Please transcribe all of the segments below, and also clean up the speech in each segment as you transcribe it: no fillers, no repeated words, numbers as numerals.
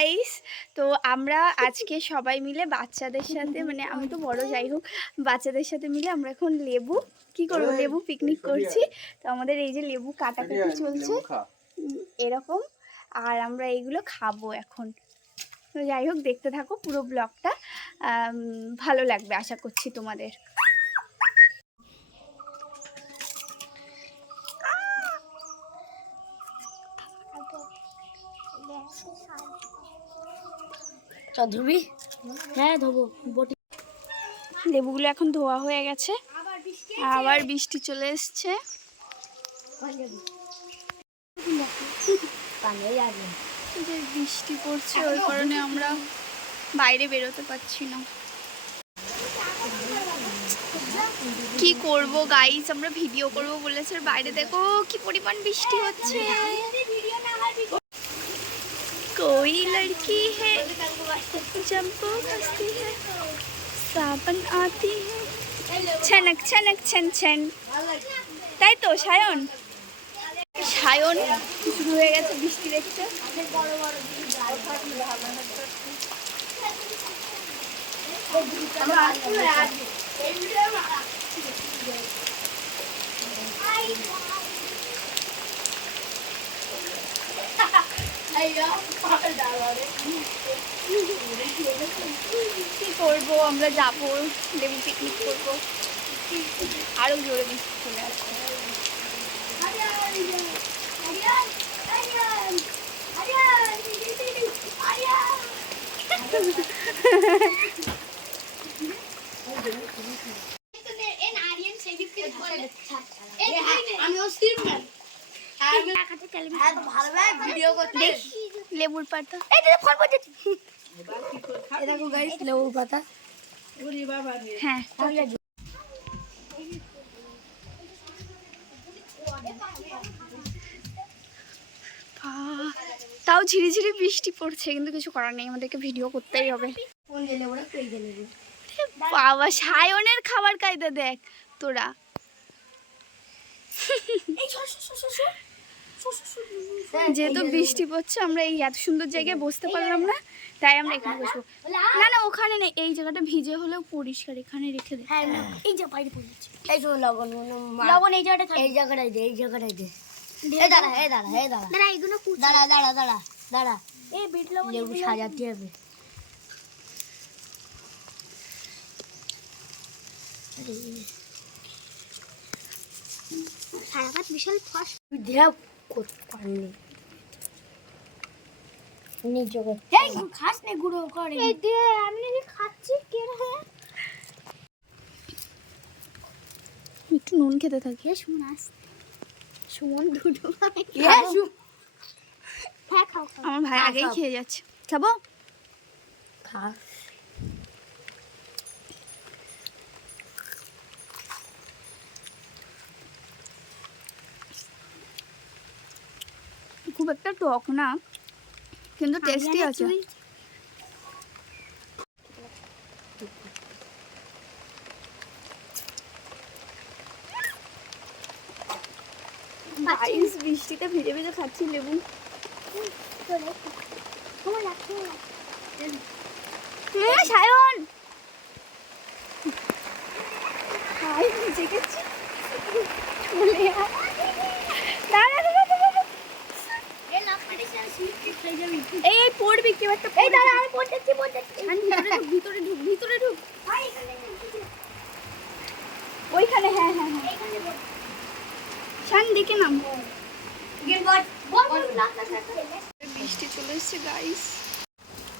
Guys, তো আমরা আজকে সবাই মিলে বাচ্চাদের সাথে, মানে আমি তো বড়, যাই হোক বাচ্চাদের সাথে মিলে আমরা এখন লেবু কি করবো, লেবু পিকনিক করছি। তো আমাদের এই যে লেবু কাটাকুটি চলছে এরকম, আর আমরা এইগুলো খাবো এখন। তো যাই হোক, দেখতে থাকো পুরো ব্লগটা, ভালো লাগবে আশা করছি তোমাদের। ধুবি? হ্যাঁ ধোবো। লেবুগুলো এখন ধোয়া হয়ে গেছে, আবার বৃষ্টি চলে এসছে। বৃষ্টি পড়ছে, ওই কারণে আমরা বাইরে বেরোতে পারছি না। কি করব গাইস, আমরা ভিডিও করব বলেছে, বাইরে দেখো কি পরিমাণ বৃষ্টি হচ্ছে। कोई लड़की है जब वो हंसती है सावन आती है छनक छनक छन छन। তাই তো সায়ন, সায়ন শুরু হয়ে গেছে বৃষ্টি দেখছে। কি করবো, আমরা যাবো লেবু পিকনিক করবো, আরো জোরে বৃষ্টি চলে আসছে। লেবুর পাতা, লেবুর পাতা। হ্যাঁ তাও ঝিরিঝিরি বৃষ্টি পড়ছে, কিন্তু কিছু করার নেই, আমাদেরকে ভিডিও করতেই হবে। বাবা, সায়নের খাবার কায়দা দেখ তোরা। যেহেতু বৃষ্টি পড়ছে, আমরা এই এত সুন্দর জায়গায় বসতে পারলাম না, তাই আমরা এখানে বসবো। না না, ওখানে নেই, এই জায়গাটা ভিজে হলেও পরিষ্কার, এখানে রেখে দে। এই যে বাইরে পড়েছে, এই যে লবণ লবণ এই জায়গাটা, এই জায়গাটাই দে, এই জায়গাটাই দে। এই দাঁড়া, এই দাঁড়া, এই দাঁড়া, দাঁড়া, এগুলো দাঁড়া দাঁড়া দাঁড়া দাঁড়া, এই বিট লবণ লেবু সাজাতে হবে। সারাপাত বিশাল ফাঁস দেখ করতে নিজে করতে। এই খাস নে গুঁড়ো করে, এই দে আমি কি খাচ্ছি কে রে। একটু নুন খেতে থাকি। সুমন আস, সুমন দুটো আমার ভাই আগেই খেয়ে যাচ্ছে, খাবো খা। খুব একটা টক না, কিন্তু টেস্টি আছে। বৃষ্টিতে ভিজে ভিজে খাচ্ছি লেবু। সায়ন ভিজে গেছি, এই পড়বি কেউ একটা। এই দাঁড়া, আমি পড়তেছি ভিতরে ঢুক, ভিতরে ঢুক ওইখানে। হ্যাঁ হ্যাঁ হ্যাঁ, শান দিকে নাম। বৃষ্টি চলে এসছে গাইস,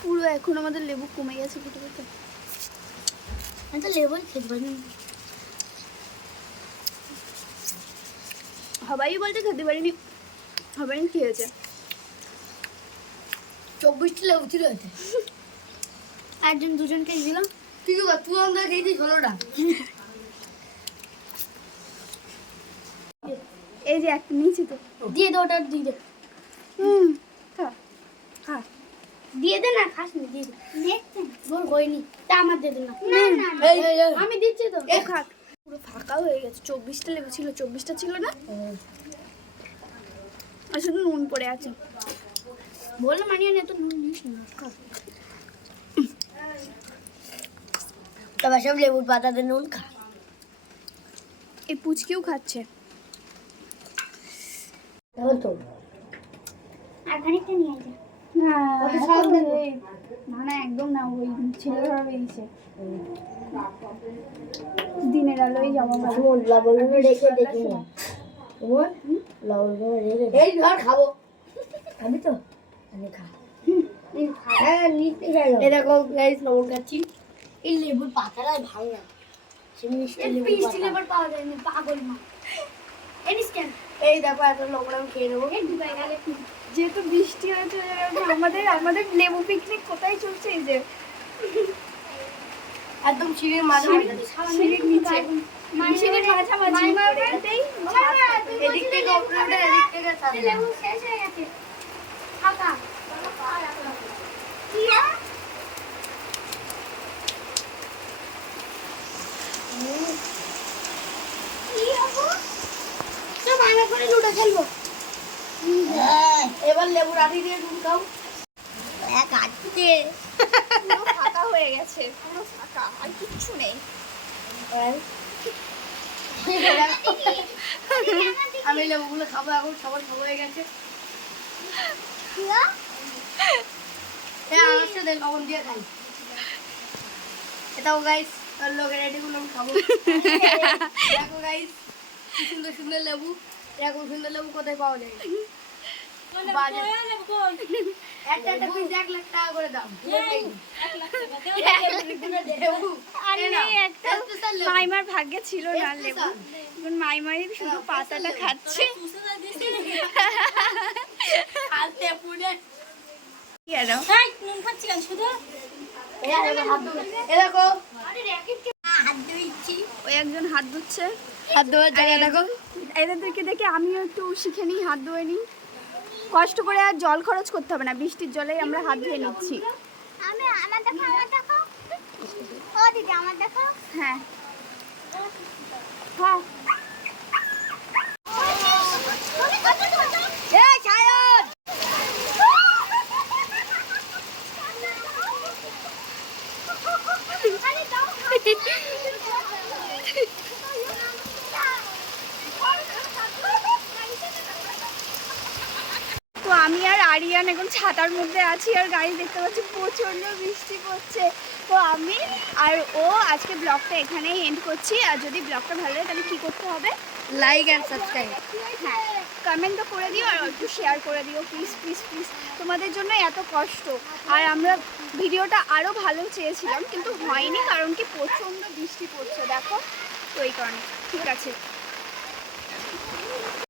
পুরো এখন আমাদের লেবু কমে গেছে ফুটে ফুটে। আমি তো লেবু খেতে পারি না, সবাই বলতে খেতে পারিনি, সবাই খেয়েছে। 24টা লেবু ছিল, একজন দুজনকে দিলাম। তুই আমরা খেয়েছি 16টা। এই যে একটা নিয়েছি তো, দিয়ে দে, ওটা দিয়ে দে। খা খা, দিয়ে দে না, খাস না, দিয়ে দে। বল হয়নি তা আমার দিয়ে দে না। আমি দিচ্ছি তো, খাক। পুরো ফাঁকা হয়ে গেছে, 24টা লেবু ছিল, 24টা ছিল না, আর শুধু নুন পড়ে আছে। বললাম মানিয়ে নে তো নুন দিস না। তবে সব লেবুর পাতাতে নুন খা। এই পুচকিও খাচ্ছে। তো আর খানিকটা নিয়ে যা। না না একদম না, ওই ছেলে ধরা বেরিয়েছে দিনের আলোয় জামা কাপড়। লবণ রেখে দেখি না লবণ রেখে এই ধর খাবো। খাবি তো আমি খা। হ্যাঁ নিতে যাই। এরকম গাইস লবণ খাচ্ছি। এই লেবুর পাতাটা ভালো না। মিষ্টি লেবুর পাওয়া যায় না পাগল মা। এই দেখো এত লবণ আমি খেয়ে নেবো। যেহেতু বৃষ্টি হয়েছে আমাদের লেবু পিকনিক কোথায় চলছে? এই যে একদম সিঁড়ির মাঝে সিঁড়ির নিচে, সিঁড়ির মাঝামাঝি এটাই। এদিক থেকে উপরে এদিক থেকে লেবু শেষ হয়ে গেছে। ফাঁকা এবার লেবু রাখি দিয়ে নুন খাও। পুরো ফাঁকা হয়ে গেছে, পুরো ফাঁকা, আর কিচ্ছু নেই। আমি লেবুগুলো খাবো এখন, সবার খাবো হয়ে গেছে। লবণ দিয়ে খাই। এটাও গাইস লোকের এটিগুলো আমি খাবো। দেখো গাইস কি সুন্দর সুন্দর লেবু। এরকম সুন্দর লেবু কোথায় পাওয়া যায়? একটা একটা পিস 1 লাখ টাকা করে দাম। মাইমার ভাগ্যে ছিল না লেবু, এখন মাইমাই শুধু পাতাটা খাচ্ছে। ওই একজন হাত ধুচ্ছে, হাত ধোয়ার জায়গা দেখো। এদেরকে দেখে আমিও একটু শিখে নিই, হাত ধুয়ে নিই। কষ্ট করে আর জল খরচ করতে হবে না, বৃষ্টির জলেই আমরা হাত ধুয়ে নিচ্ছি। হ্যাঁ হ্যাঁ তো আমি আর আরিয়ান এখন ছাতার মধ্যে আছি, আর গাড়ি দেখতে পাচ্ছি প্রচণ্ড বৃষ্টি পড়ছে। তো আমি আর ও আজকে ব্লগটা এখানেই এন্ড করছি। আর যদি ব্লগটা ভালো লাগে তাহলে কী করতে হবে? Like and subscribe. হ্যাঁ, কমেন্ট তো করে দিও, আর একটু শেয়ার করে দিও প্লিজ প্লিজ প্লিজ। তোমাদের জন্য এত কষ্ট, আর আমরা ভিডিওটা আরও ভালো চেয়েছিলাম কিন্তু হয়নি, কারণ কি প্রচণ্ড বৃষ্টি পড়ছে দেখো, তো এই কারণে। ঠিক আছে।